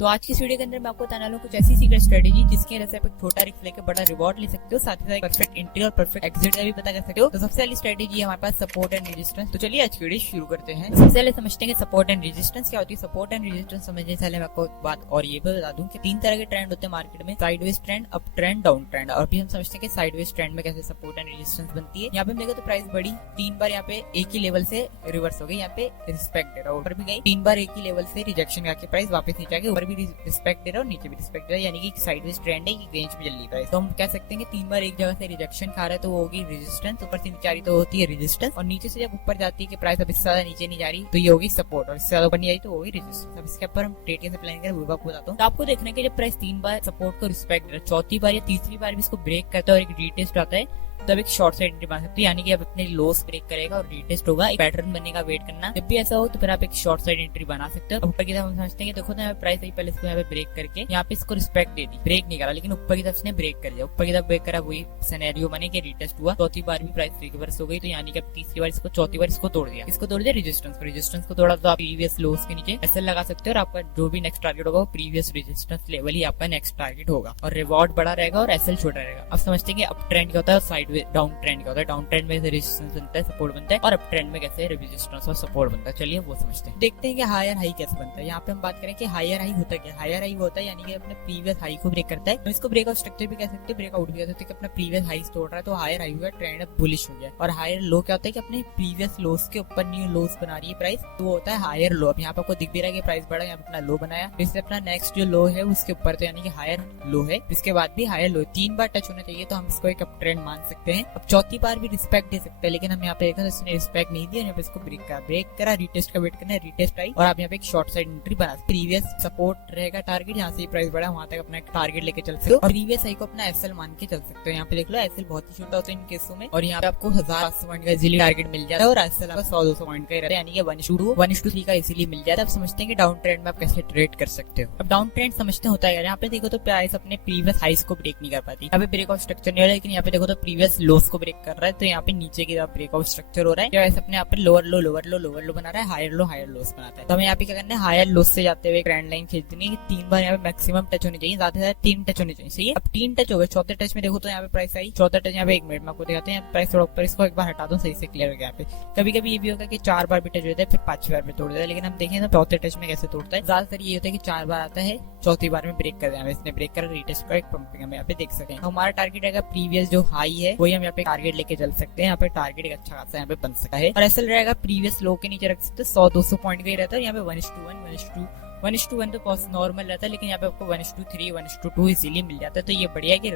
तो आज की वीडियो के अंदर मैं आपको बताने वाला हूं कुछ ऐसी सीक्रेट स्ट्रेटेजी जिसके वजह से आप एक छोटा रिस्क लेकर बड़ा रिवॉर्ड ले सकते हो, साथ ही साथ परफेक्ट एंट्री और परफेक्ट एग्जिट का भी पता कर सकते हो। तो सबसे पहली स्ट्रेटेजी है हमारे पास सपोर्ट एंड रेजिस्टेंस। तो चलिए आज की वीडियो शुरू करते हैं। सबसे पहले समझते हैं सपोर्ट एंड रेजिस्टेंस क्या होती है। सपोर्ट एंड रेजिस्टेंस समझने से पहले मैं आपको बात और ये भी बता दूं कि तीन तरह के ट्रेंड होते हैं मार्केट में, sideways trend, up trend, down trend. और भी हम समझते हैं कि साइडवेज ट्रेंड में कैसे सपोर्ट एंड रेजिस्टेंस बनती है। यहाँ पे हम देखो तो प्राइस बढ़ी, तीन बार यहाँ पे एक ही लेवल से रिवर्स हो गई, यहाँ पे रिस्पेक्ट दे रहा है, ऊपर भी गई, तीन बार एक ही लेवल से रिजेक्शन करके प्राइस वापस नीचे आके ऊपर भी रिस्पेक्ट दे रहा है और नीचे भी रिस्पेक्ट दे रहा है, यानी कि साइडवेज ट्रेंड है, ये रेंज में चल रही है। तो हम कह सकते हैं कि तीन बार एक जगह से रिजेक्शन खा रहा है तो वो होगी रेजिस्टेंस, ऊपर से नीचे आ रही तो होती है रेजिस्टेंस, और नीचे से जब ऊपर जाती है कि प्राइस अब इससे ज्यादा नीचे नहीं जा रही तो ये होगी सपोर्ट, और इससे ज्यादा ऊपर नहीं आई तो होगी रेजिस्टेंस। अब इसके ऊपर हम ट्रेड कैसे प्लान करें वो आपको बताता हूँ। तो आपको देखना है कि जब प्राइस तीन बार सपोर्ट को रिस्पेक्ट दे रहा है, चौथी बार या तीसरी बार भी इसको ब्रेक करता है और एक रीटेस्ट आता है, तब एक शॉर्ट साइड एंट्री बना सकते हो, यानी कि अब अपने लोस ब्रेक करेगा और रीटेस्ट होगा, एक पैटर्न बनेगा, वेट करना। जब भी ऐसा हो तो फिर आप एक शॉर्ट साइड एंट्री बना सकते हो। ऊपर की तरफ हम समझते हैं कि देखो ना प्राइस आई, पहले इसको यहाँ पे ब्रेक करके यहाँ पे इसको रिस्पेक्ट दे दी, ब्रेक नहीं करा, लेकिन ऊपर की तरफ इसने ब्रेक कर दिया, ऊपर की तरफ ब्रेक करा, वही सिनेरियो बने कि रीटेस्ट हुआ, चौथी बार भी प्राइस रिवर्स हो गई, तो यानी कि अब तीसरी बार इसको, चौथी बार इसको तोड़ दिया, इसको तोड़ दिया रेजिस्टेंस को तोड़ा तो आप प्रीवियस लोस के नीचे एसएल लगा सकते हो, और आपका जो भी नेक्स्ट टारगेट होगा वो प्रीवियस रेजिस्टेंस लेवल ही आपका नेक्स्ट टारगेट होगा, और रिवॉर्ड बड़ा रहेगा और एसएल छोटा रहेगा। अब समझते हैं कि अप ट्रेंड क्या होता है, साइड डाउन ट्रेंड क्या होता है। डाउन ट्रेंड में रेजिस्टेंस बनता है, सपोर्ट बनता है, और अप ट्रेंड में कैसे रेजिस्टेंस और सपोर्ट बनता है, चलिए वो समझते हैं। देखते हैं कि हायर हाई कैसे बनता है। यहाँ पे हम बात करें कि हायर हाई होता है। हायर हाई होता है यानी कि अपने प्रीवियस हाई को ब्रेक करता है, तो इसको ब्रेकआउट स्ट्रक्चर भी कह सकते हैं, ब्रेकआउट भी कह सकते हैं कि अपना प्रीवियस हाई तोड़ रहा है तो हायर हाई हुआ, ट्रेंड बुलिश हो गया। और हायर लो क्या होता है कि अपने प्रीवियस लोस के ऊपर न्यू लोस बना रही है प्राइस, तो वो होता है हायर लो। अब यहाँ पे आपको दिख भी रहा है कि प्राइस बढ़ा, यहाँ अपना लो बनाया, इससे अपना नेक्स्ट जो लो है उसके ऊपर, तो यानी कि हायर लो है, इसके बाद भी हायर लो, तीन बार टच होना चाहिए तो हम इसको एक अप ट्रेंड मान सकते हैं। अब चौथी बार भी रिस्पेक्ट दे सकते हैं, लेकिन हम यहाँ पे देखा तो इसने रिस्पेक्ट नहीं दिया, यहाँ पे इसको ब्रेक करा, रीटेस्ट का वेट करना है, रीटेस्ट आई और आप यहाँ पे एक शॉर्ट साइड एंट्री बना, प्रीवियस सपोर्ट रहेगा टारगेट, यहाँ से प्राइस बढ़ा वहां तक अपना एक टारगेट लेके चल सकते हो, और प्रीवियस हाई को अपना एसएल मान के चल सकते हो। यहाँ पे देख लो एसएल बहुत ही छोटा होता है इन केसों में, और यहाँ पे आपको 1000 पॉइंट का इजीली टारगेट मिल जाता है, और एसएल आपका 100-200 पॉइंट का ही रहता है, यानी कि 1:3 का इजीली मिल जाता है। अब समझते हैं कि डाउन ट्रेंड में आप कैसे ट्रेड कर सकते हो। अब डाउन ट्रेंड समझते होता है, यहाँ पे देखो तो प्राइस अपने प्रीवियस हाइस को ब्रेक नहीं कर पाती, यहाँ पे ब्रेकआउट स्ट्रक्चर नहीं हो रहा है, लेकिन यहाँ पे देखो तो प्रीवियस लोस को ब्रेक कर रहा है, तो यहाँ पे नीचे की तरफ ब्रेकआउट स्ट्रक्चर हो रहा है, वैसे अपने यहाँ पे लोअर लो बना रहा है, हायर लोस बनाता है। तो हमें यहाँ पे क्या करना है, हायर लोस से जाते हुए ट्रेंड लाइन खींचनी है, तीन बार यहाँ पे मैक्सिमम टच होनी चाहिए, ज्यादा से ज्यादा 3 टच होने चाहिए। सही है, अब 3 टच हो गए, चौथे टच में देखो तो यहाँ पे प्राइस आई, चौथा टच यहाँ पे 1 मिनट में आपको दिखाते हैं, प्राइस थोड़ा ऊपर, इसको एक बार हटा दो, सही से क्लियर हो गया। यहाँ पे कभी कभी ये भी होता है कि 4 बार भी टच होता है, फिर 5 बार में तोड़ देता है, लेकिन हम देखें तो चौथे टच में कैसे तोड़ता है, ज्यादातर ये होता है कि 4 बार आता है, चौथी बार में ब्रेक कर दिया, इसने ब्रेक कर रीटेस्ट का एक पंपिंग हम यहाँ पे देख सकते हैं। हमारा टारगेट रहेगा प्रीवियस जो हाई है वही हम यहाँ पे टारगेट लेके चल सकते हैं, यहाँ पे टारगेट एक अच्छा खासा यहाँ पे बन सकता है, और ऐसा रहेगा प्रीवियस लो के नीचे रख सकते हैं, 100-200 पॉइंट का ही रहता है। यहाँ पे 1:1 तो नॉर्मल रहता है, लेकिन यहाँ पे आपको 1:3 1:2 इजीली मिल जाता है, तो ये बढ़िया है कि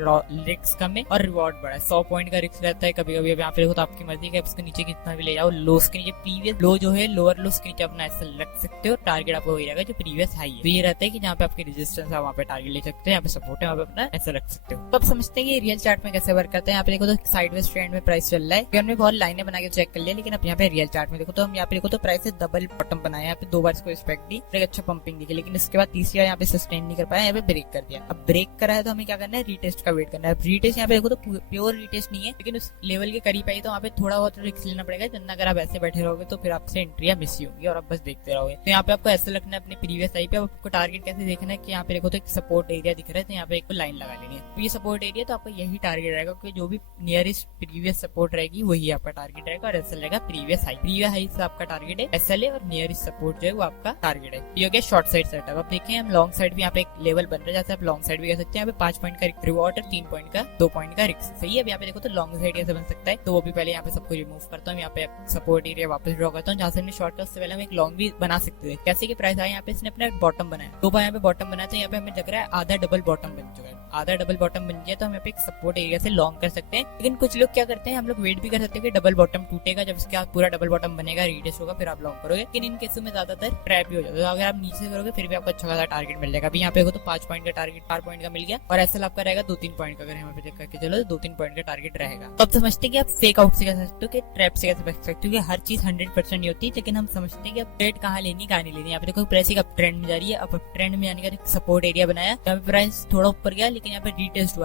रिस्क कम है और रिवॉर्ड बड़ा है। 100 पॉइंट का रिस्क रहता है, कभी कभी यहाँ पे देखो तो आपकी मर्जी है, उसके नीचे कितना भी ले जाओ, लोस के नीचे प्रीवियस लो जो है, लोअर लोस के नीचे अपना ऐसा रख सकते हो, टारगेट आपको वही रहेगा जो प्रीवियस हाई है। तो ये रहता है कि जहाँ पे आपकी रेजिस्टेंस है वहाँ पे टारगेट ले सकते हैं, यहाँ पे सपोर्ट है वहाँ पे अपना ऐसा रख सकते हो। तो अब समझते हैं कि रियल चार्ट में कैसे वर्क करता है। यहाँ पे देखो तो साइडवेज ट्रेंड में प्राइस चल रहा है, हमने बहुत लाइनें बना के चेक कर लिया, लेकिन अब यहाँ पे रियल चार्ट में देखो तो हम यहाँ पे देखो तो प्राइस डबल बॉटम बनाया, यहाँ पे 2 बार इसको रिस्पेक्ट दी, एक अच्छा पंपिंग दी, लेकिन इसके बाद तीसरी बार यहाँ पे सस्टेन नहीं कर पाया, यहाँ पे ब्रेक कर दिया। अब ब्रेक करा है तो हमें क्या करना है, रीटेस्ट का वेट करना है। रीटेस्ट यहाँ पे देखो तो प्योर रीटेस्ट नहीं है, लेकिन उस लेवल के करीब आई तो वहाँ पे थोड़ा बहुत रिस्क लेना पड़ेगा, वरना अगर आप ऐसे बैठे रहोगे तो फिर आपसे एंट्रियां मिस ही होंगी और आप बस देखते रहोगे। तो यहाँ पे आपको ऐसा रखना है अपने प्रीवियस आई पे। अब आपको टारगेट कैसे देखना है कि यहाँ पे देखो तो एक सपोर्ट एरिया दिख रहा है, तो यहाँ पे एक लाइन लगा लेनी है, तो ये सपोर्ट एरिया, तो आपका यही टारगेट रहेगा, क्योंकि जो भी नियरेस्ट प्रीवियस सपोर्ट रहेगी वही आपका टारगेट रहेगा, और एसएल रहेगा प्रीवियस हाई से आपका टारगेट है एसएल है, और नियरेस्ट सपोर्ट जो है वो आपका टारगेट है। ये हो गया शॉर्ट साइड सेटअप। अब देखें हम लॉन्ग साइड भी यहाँ पे एक लेवल बन रहा है, जैसे आप लॉन्ग साइड भी कह सकते हैं, यहाँ पे 5 पॉइंट का रिवॉर्ड है, 3 पॉइंट का 2 पॉइंट का रिस्क। सही है, अब यहाँ पे देखो तो लॉन्ग साइड कैसे बन सकता है, तो वो भी पहले यहाँ पे सबको रिमूव करता हूँ, यहाँ पे सपोर्ट एरिया वापस ड्रॉ करता हूँ, जहाँ से हमने शॉर्ट का उससे पहले हम एक लॉन्ग भी बना सकते थे। कैसे की प्राइस आया, यहाँ पे इसने अपना बॉटम बनाया, 2 बार यहाँ पे बॉटम बनाया, तो यहाँ पे हमें लग रहा है आधा डबल बॉटम बन चुका है, आधा डबल बॉटम बन गया, तो हम यहाँ पे एक सपोर्ट एरिया से लॉन्ग कर सकते हैं। लेकिन कुछ लोग क्या करते हैं, हम लोग वेट भी कर सकते हैं कि डबल बॉटम टूटेगा, जब इसके बाद पूरा डबल बॉटम बनेगा, रीटेस्ट होगा, फिर आप लॉन्ग करोगे, लेकिन इन केसों में ज्यादातर ट्रैप ही हो जाता है। अगर आप नीचे करोगे फिर भी आपको अच्छा खासा टारगेट मिल जाएगा। अभी यहाँ पे तो 5 पॉइंट का टारगेट 4 पॉइंट का मिल गया, और एसएल आपका रहेगा 2-3 पॉइंट का, अगर यहाँ पे चेक करके चलो 2-3 पॉइंट का टारगेट रहेगा। तो अब समझते हैं कि आप फेक आउट से कह सकते हो कि ट्रैप से कैसे बच सकते हो, हर चीज 100% नहीं होती, लेकिन हम समझते हैं कि अब ट्रेड कहाँ लेनी कहाँ नहीं लेनी। यहाँ पे देखो प्राइस एक अप ट्रेंड में जा रही है, अप ट्रेंड में यानी कि सपोर्ट एरिया बनाया, यहाँ पे प्राइस थोड़ा ऊपर गया, लेकिन यहाँ पे रीटेस्ट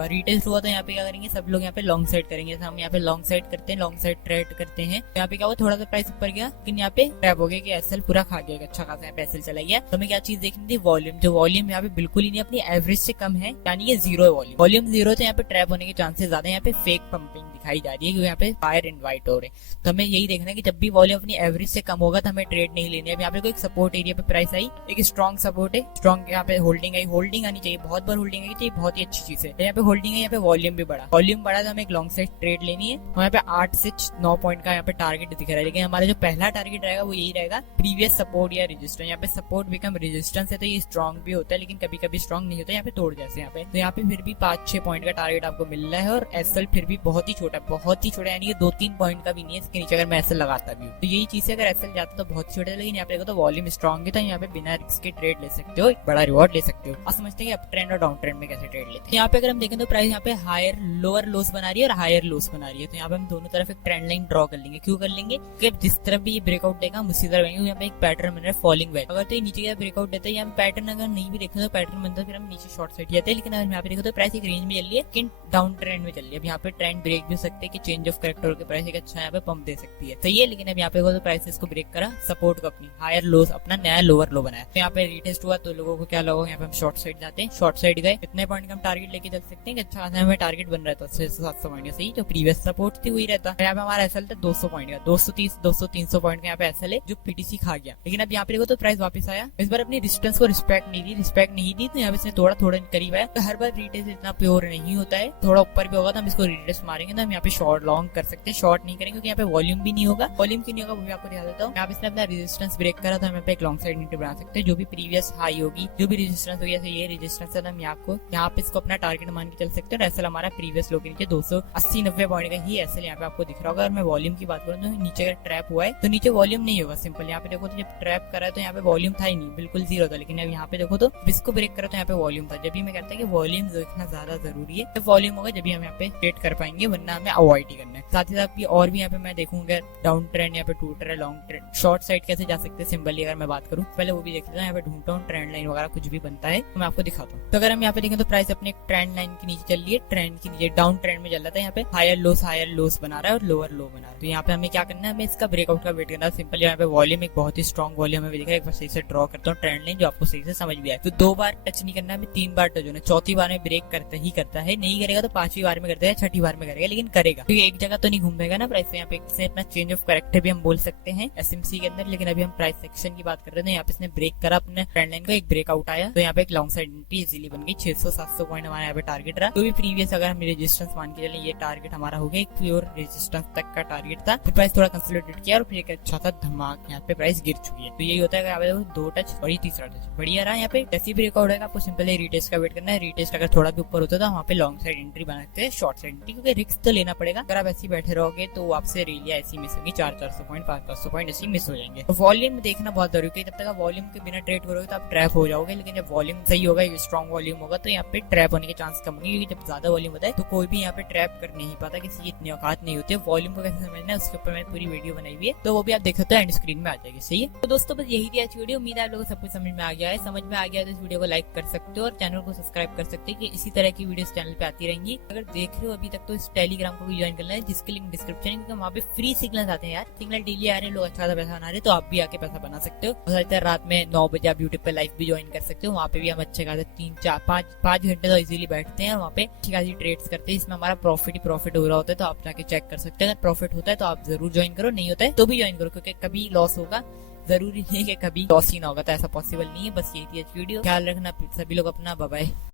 हुआ तो यहाँ पे क्या करेंगे, सब लोग यहाँ पे लॉन्ग साइड करेंगे, हम यहाँ पे लॉन्ग साइड करते हैं, लॉन्ग साइड ट्रेड करते हैं। यहाँ पे क्या हुआ, थोड़ा सा प्राइस ऊपर गया, लेकिन यहाँ पे ट्रैप हो गया कि एसएल पूरा खा गया, अच्छा खासा यहाँ पे एसएल चला गया, तो हमें क्या क्या चीज देखनी थी, वॉल्यूम। जो वॉल्यूम यहाँ पे बिल्कुल ही नहीं, अपनी एवरेज से कम है, यानी ये जीरो है वॉल्यूम। वॉल्यूम जीरो तो यहाँ पे ट्रैप होने के चांसेस ज्यादा है। यहाँ पे फेक पंपिंग दिखाई जा रही है क्योंकि यहाँ पे फायर इनवाइट हो रहे हैं। तो हमें यही देखना है कि जब भी वॉल्यूम अपनी एवरेज से कम होगा तो हमें ट्रेड नहीं लेनी है। अब यहाँ पे कोई सपोर्ट एरिया पे प्राइस आई, एक स्ट्रॉन्ग सपोर्ट है, स्ट्रॉन्ग यहाँ पे होल्डिंग आई, होल्डिंग आनी चाहिए, बहुत बार होल्डिंग आई चाहिए, बहुत ही अच्छी चीज है। यहाँ पे होल्डिंग है, यहाँ पे वॉल्यूम भी बढ़ा, वॉल्यूम बढ़ा तो हमें एक लॉन्ग साइड ट्रेड लेनी है। और यहाँ पे 8 से 9 पॉइंट का यहाँ पे टारगेट दिख रहा है, लेकिन हमारा जो पहला टारगेट रहेगा वो यही रहेगा, प्रीवियस सपोर्ट या रेजिस्टेंस। यहाँ पे सपोर्ट बिकम रेजिस्टेंस है तो ये स्ट्रॉन्ग भी होता है, लेकिन कभी कभी स्ट्रॉन्ग नहीं होता, यहाँ पे तोड़ जैसे यहाँ पे। तो यहाँ पे फिर भी 5-6 पॉइंट का टारगेट आपको मिल रहा है, और एसएल फिर भी बहुत ही छोटा, बहुत ही छोटा, यानी कि 2-3 पॉइंट का भी नहीं है इसके नीचे अगर मैं एसएल लगाता भी हूँ। तो यही चीज है, अगर एसएल जाता तो बहुत छोटा है, लेकिन यहाँ पे देखो तो वॉल्यूम स्ट्रॉन्ग है, तो यहाँ पे बिना रिस्क के ट्रेड ले सकते हो, बड़ा रिवॉर्ड ले सकते हो। आप समझते हैं कि अप ट्रेंड और डाउन ट्रेंड में कैसे ट्रेड लेते हैं। यहाँ पे अगर हम देखें तो प्राइस यहाँ पे हायर लोअर लोस बना रही है और हायर लोस बना रही है। तो यहाँ पे हम दोनों तरफ एक ट्रेंड लाइन ड्रॉ कर लेंगे। क्यों कर लेंगे? क्योंकि जिस तरफ भी ये ब्रेकआउट देगा हम उसी तरफ आएंगे। यहाँ पे एक पैटर्न बन रहा है फॉलिंग वेज। अगर तो ये नीचे का ब्रेकआउट देता है, यहाँ पैटर्न अगर नहीं भी देखते तो पैटर्न बनता है, फिर हम नीचे शॉर्ट साइड जाते हैं। लेकिन अगर यहाँ पे देखो तो प्राइस एक रेंज में चल रही है, लेकिन डाउन ट्रेंड में चल रही है। अब यहाँ पे ट्रेंड ब्रेक भी हो सकते हैं कि चेंज ऑफ कैरेक्टर के प्राइस एक अच्छा यहाँ पे पंप दे सकती है, सही है। लेकिन अब यहाँ पे तो प्राइस इसको ब्रेक करा, सपोर्ट को अपनी हायर लोस अपना नया लोअर लो बनाया। तो यहाँ पे रिटेस्ट हुआ तो लोगों को क्या लगा, यहाँ पे हम शॉर्ट साइड जाते हैं, शॉर्ट साइड गए, कितने पॉइंट का हम टारगेट लेके चल सकते हैं कि अच्छा खासा हमें टारगेट बन रहा था 600-700 पॉइंट का, सही। जो प्रीवियस सपोर्ट थी वही रहता है। यहाँ पे हमारा एसएल था 200 पॉइंट का, 230-200-300 पॉइंट का यहाँ पे एसएल है जो पीटीसी खा गया। लेकिन अब यहाँ पे देखो तो प्राइस वापस आया, इस बार अपनी डिस्टेंस को रिस्पेक्ट नहीं दी, तो यहाँ पे थोड़ा थोड़ा करीब आया। तो हर बार रिटेस्ट इतना प्योर नहीं होता है, थोड़ा ऊपर भी होगा तो हम इसको रिटेस्ट मारेंगे, तो हम यहाँ पे शॉर्ट लॉन्ग कर सकते हैं, शॉर्ट नहीं करेंगे क्योंकि यहाँ पे वॉल्यूम भी नहीं होगा। वॉल्यूम क्यों नहीं होगा वो भी आपको दिखा देता हूँ। यहाँ पे इसने अपना रेजिस्टेंस ब्रेक करा तो हम यहाँ पे एक लॉन्ग साइड एंट्री बना सकते हैं, जो भी प्रीवियस हाई होगी, जो भी रेजिस्टेंस होगी, जैसे ये रेजिस्टेंस है, हम यहाँ पे इसको अपना टारगेट मान के चल सकते हैं। एसएल हमारा प्रीवियस लो के नीचे 280-90 पॉइंट का ही एसएल यहाँ पे आपको दिख रहा होगा। और मैं वॉल्यूम की बात करूँ तो नीचे अगर ट्रैप हुआ है तो नीचे वॉल्यूम नहीं होगा, सिंपल। यहाँ पे देखो तो जब ट्रैप करा है तो यहाँ पे वॉल्यूम था ही नहीं, बिल्कुल जीरो था। लेकिन अब यहाँ पे देखो तो इसको ब्रेक करा तो यहाँ पे वॉल्यूम था। जब भी मैं कहता है कि वॉल्यूम देखना ज्यादा जरूरी है, जब वॉल्यूम होगा जब भी हम यहाँ पे ट्रेड कर पाएंगे, वरना हमें अवॉइड ही करना है। साथ ही साथ और भी यहाँ पे मैं देखूंगा डाउन ट्रेंड, यहाँ पे टूट रहा है, लॉन्ग ट्रेंड, शॉर्ट साइड कैसे जा सकते हैं सिंपली अगर मैं बात करूँ, पहले वो भी देख लेता हूँ। यहाँ पे ढूंढता हूँ ट्रेंड लाइन वगैरह कुछ भी बनता है तो मैं आपको दिखाता हूँ। तो अगर हम यहाँ पे देखें तो प्राइस अपने ट्रेंड लाइन के नीचे चल रही है, ट्रेंड के नीचे डाउन ट्रेंड में चल रहा था। यहाँ पे हायर लोस बना रहा है और लोअर लो बना रहा है। तो यहाँ पे हमें क्या करना है, हमें इसका ब्रेकआउट का वेट करना है। सिंपल यहाँ पे वॉल्यूम एक बहुत ही स्ट्रॉन्ग वॉल्यूम हमें दिख रहा है, एक बार सही से ड्रॉ करता हूँ ट्रेंड लाइन जो आपको सही से समझ भी आए। तो 2 बार टच नहीं करना है, हमें 3 बार टच होना है, चौथी बार में ब्रेक करता है, नहीं करेगा तो 5वीं बार में करता है, 6ठी बार में करेगा, लेकिन करेगा क्योंकि एक जगह तो नहीं घूमेगा ना प्राइस। यहाँ पे अपना चेंज ऑफ कैरेक्टर भी हम बोल सकते हैं एसएमसी के अंदर। लेकिन अभी हम प्राइस सेक्शन की बात कर रहे थे, यहाँ पे इसने ब्रेक करा अपने ट्रेंड लाइन को, एक ब्रेकआउट आया तो यहाँ पे एक लॉन्ग साइड एंट्री इजीली बन गई। 600-700 पॉइंट हमारा यहाँ पे टारगेट रहा। तो भी प्रीवियस अगर हम रेजिस्टेंस मान के चले, ये टारगेट हमारा हो गया, एक प्योर रेजिस्टेंस तक का टारगेट था। फिर प्राइस थोड़ा कंसोलिडेट किया और फिर एक अच्छा सा धमाक यहाँ पे प्राइस गिर चुकी है। तो यही होता है कि यहाँ पे 2 टच और ये तीसरा टच बढ़िया रहा। यहाँ पे जैसी ब्रेकआउट है आपको सिंपल रिटेस्ट का वेट करना है। रिटेस्ट अगर थोड़ा भी ऊपर होता है वहाँ पे लॉन्ग साइड एंट्री बना सकते हैं, शॉर्ट साइड एंट्री, क्योंकि रिस्क तो लेना पड़ेगा। अगर आप ऐसे बैठे रहोगे तो आपसे रेलिया ऐसी मिस होगी, 400-400 पॉइंट 500-500 पॉइंट ऐसी मिस हो जाएंगे। तो वॉल्यूम देखना बहुत जरूरी है, जब तक वॉल्यूम के बिना ट्रेड करोगे तो आप ट्रैप हो जाओगे। लेकिन जब वॉल्यूम सही होगा, स्ट्रॉन्ग वॉल्यूम होगा, तो यहाँ पे ट्रैप होने के चांस कम होंगे, क्योंकि जब ज्यादा वॉल्यूम होता है तो कोई भी यहाँ पे ट्रैप कर नहीं पाता, किसी की इतनी औकात नहीं होती है। वॉल्यूम को कैसे समझना है उसके ऊपर मैंने पूरी वीडियो बनाई हुई है, तो वो भी आप देख सकते हो, एंड स्क्रीन में आ जाएगी, सही है। तो दोस्तों बस यही थी आज की वीडियो, उम्मीद है आप लोगों को सब कुछ समझ में आ गया है। समझ में आ गया तो इस वीडियो को लाइक कर सकते हो और चैनल को सब्सक्राइब कर सकते हैं कि इसी तरह की वीडियो चैनल पे आती रहेंगी। अगर देख रहे हो अभी तक तो इस टेलीग्राम को भी ज्वाइन करना है, जिसके लिंक डिस्क्रिप्शन है, क्योंकि वहाँ पे फ्री सिग्नल आते हैं यार, सिग्नल डेली आ रहे हैं, लोग अच्छा पैसा बना रहे हैं, तो आप भी आके पैसा बना सकते हो। और रात में 9 बजे आप यूट्यूब पे लाइव भी ज्वाइन कर सकते हो, वहाँ पे भी हम अच्छे खासे 3-4-5 घंटे तो इजीली बैठते हैं, वहाँ पे अच्छी खासी ट्रेड्स करते हैं, इसमें हमारा प्रॉफिट ही प्रॉफिट हो रहा होता है। तो आप जाके चेक कर सकते हैं, अगर प्रॉफिट होता है तो आप जरूर ज्वाइन करो, नहीं होता है तो भी ज्वाइन करो, क्योंकि कभी लॉस होगा, जरूरी नहीं है कि कभी लॉस ही ना होगा, तो ऐसा पॉसिबल नहीं है। बस यही थी आज वीडियो, ख्याल रखना सभी लोग अपना, बाय बाय।